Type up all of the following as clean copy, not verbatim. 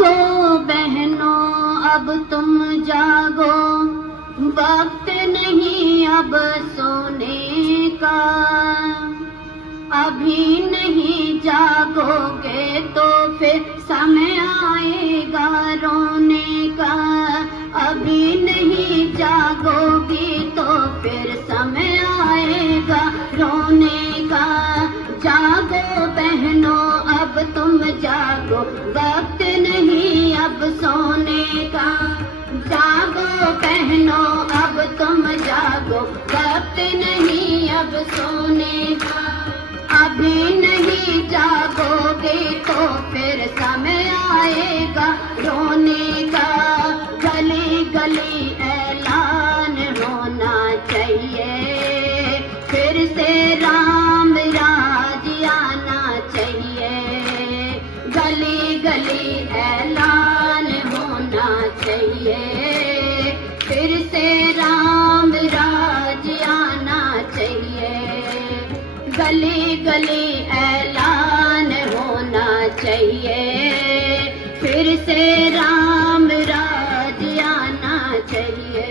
जागो बहनों अब तुम जागो, वक्त नहीं अब सोने का। अभी नहीं जागोगे तो फिर समय आएगा रोने का। अभी नहीं जागोगी तो फिर समय आएगा रोने का। जागो बहनों अब तुम जागो, वक्त नहीं अब सोने का। जागो बहनों अब तुम जागो, वक्त नहीं अब सोने का। अभी नहीं जागोगे तो फिर समय आएगा रोने का। गली गली ऐलान होना चाहिए, फिर से राम राज आना चाहिए। गली गली ऐलान होना चाहिए, फिर से राम राज आना चाहिए। गली गली ऐलान होना चाहिए, फिर से राम राज आना चाहिए।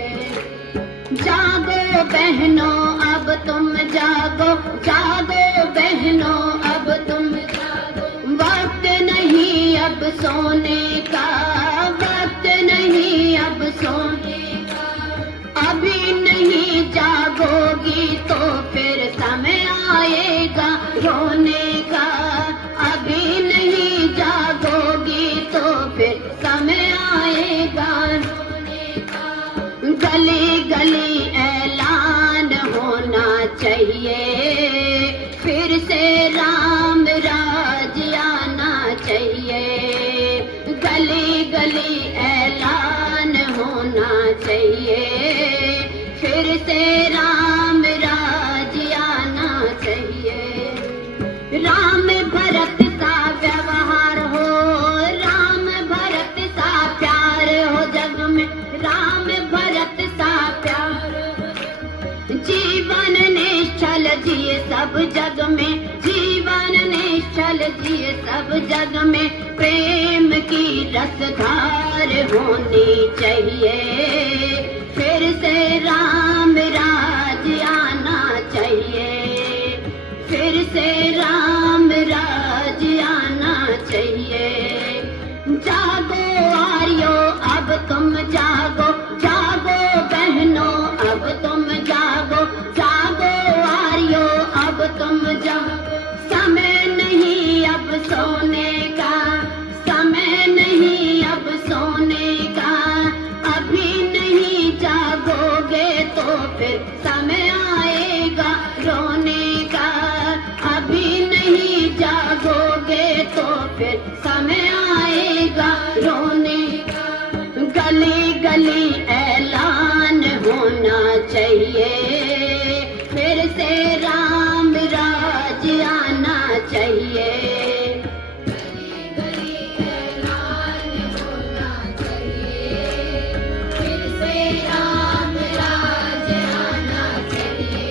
जागो बहनों अब तुम जागो, जागो बहनों अब तुम जागो। वक्त नहीं अब सोने का, वक्त नहीं अब सोने का। अभी नहीं जागोगी तो फिर समय आएगा रोने का। अभी नहीं जागोगी तो फिर समय आएगा रोने का। गली गली ऐलान होना चाहिए, फिर से राम राज आना चाहिए। गली गली ऐलान होना चाहिए, फिर से राम राज आना चाहिए। राम भरत सा व्यवहार हो, राम भरत सा प्यार हो जग में। राम भरत सा प्यार हो, जीवन निश्चल जिए सब जग में। जीवन निश्चल जिए सब जग में। प्रेम की रसधार होनी चाहिए, फिर से राम राज आना चाहिए। फिर से राम राज आना चाहिए। जागो आर्यो अब तुम जागो, जागो बहनों अब तुम जागो। जागो आर्यो अब तुम जागो। समय नहीं अब सोने का, समय नहीं अब सोने का। अभी नहीं जागोगे तो फिर समय आएगा रोने का। अभी नहीं जागोगे तो फिर समय आएगा रोने का। गली गली ऐलान होना चाहिए, फिर से राम राज आना चाहिए। गली गली ऐलान होना चाहिए, फिर से राम राज आना चाहिए।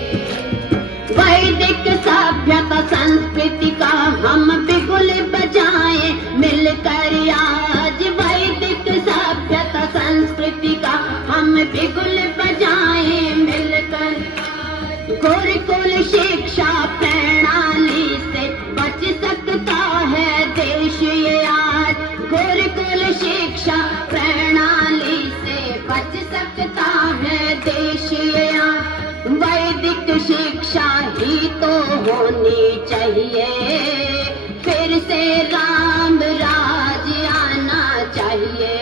वैदिक सभ्यता संस्कृति का हम बिगुल बजाएं मिलकर आज। वैदिक सभ्यता संस्कृति का हम बिगुल बजाएं मिलकर। गुरुकुल शिक्षा प्रणाली से बच सकता है देश ये आज। गुरुकुल शिक्षा प्रणाली से बच सकता है देश ये आज। वैदिक शिक्षा ही तो होनी चाहिए, फिर से राम राज आना चाहिए।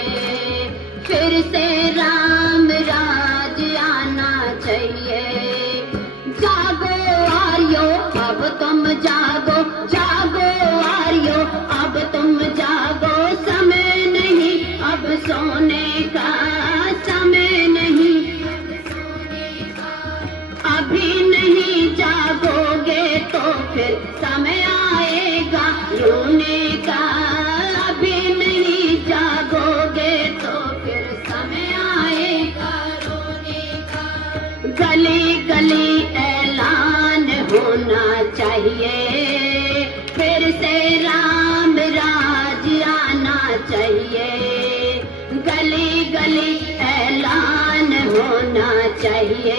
फिर से राम राज आना चाहिए। जागो आर्यो अब तुम जागो, जागो आर्यो अब तुम जागो। समय नहीं अब सोने का, समय नहीं अब सोने का। अभी नहीं जागोगे तो फिर समय आएगा रोने का। अभी नहीं जागोगे तो फिर समय आएगा रोने का। गली गली ऐलान होना चाहिए, फिर से राम राज आना चाहिए। चाहिए, गली गली ऐलान होना चाहिए,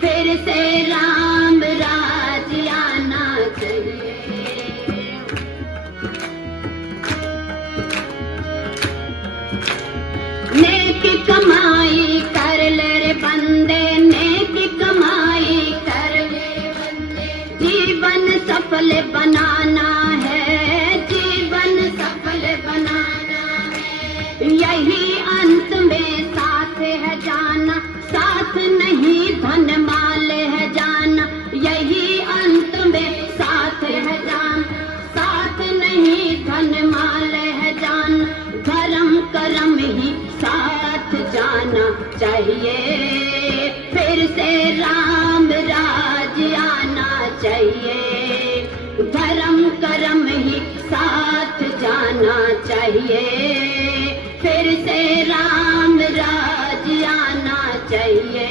फिर से राम राज आना चाहिए। नेक कमाई कर ले रे बंदे, नेक कमाई कर ले बंदे, जीवन सफल बनाना है, जीवन सफल बनाना है, यही अंत में साथ है जाना, साथ नहीं धन माल है जाना, यही अंत में साथ है जाना, साथ नहीं धन माल है जाना, धर्म कर्म ही साथ जाना चाहिए, फिर से राम राज आना चाहिए, धर्म कर्म ही साथ जाना चाहिए, फिर से राम राज आना चाहिए।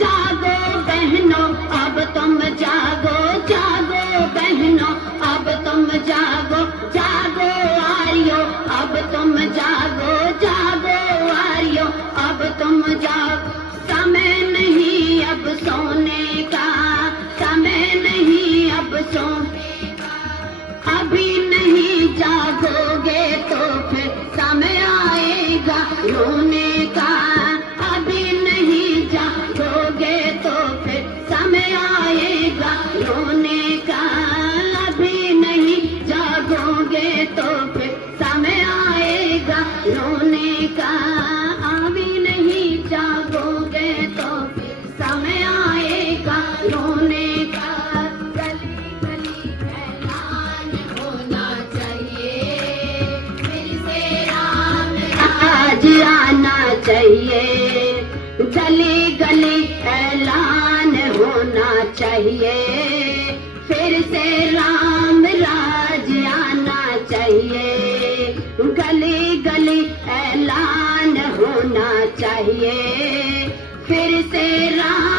जागो बहनों अब तुम जागो, जागो बहनों अब तुम जागो, जागो आर्यो अब तुम जागो, जागो आर्यो अब तुम जागो, समय नहीं अब सोने का, समय नहीं अब सोने का, अभी नहीं जागोगे तो फिर समय आएगा रोने का, अभी नहीं जागोगे तो फिर समय आएगा रोने का, अभी नहीं जागोगे तो फिर समय आएगा रोने का, अभी नहीं जागोगे तो फिर समय आएगा रोने का, गली गली ऐलान होना चाहिए, फिर से राम राज आना चाहिए, गली गली ऐलान होना चाहिए, फिर से राम राज आना चाहिए, गली गली ऐलान होना चाहिए, फिर से राम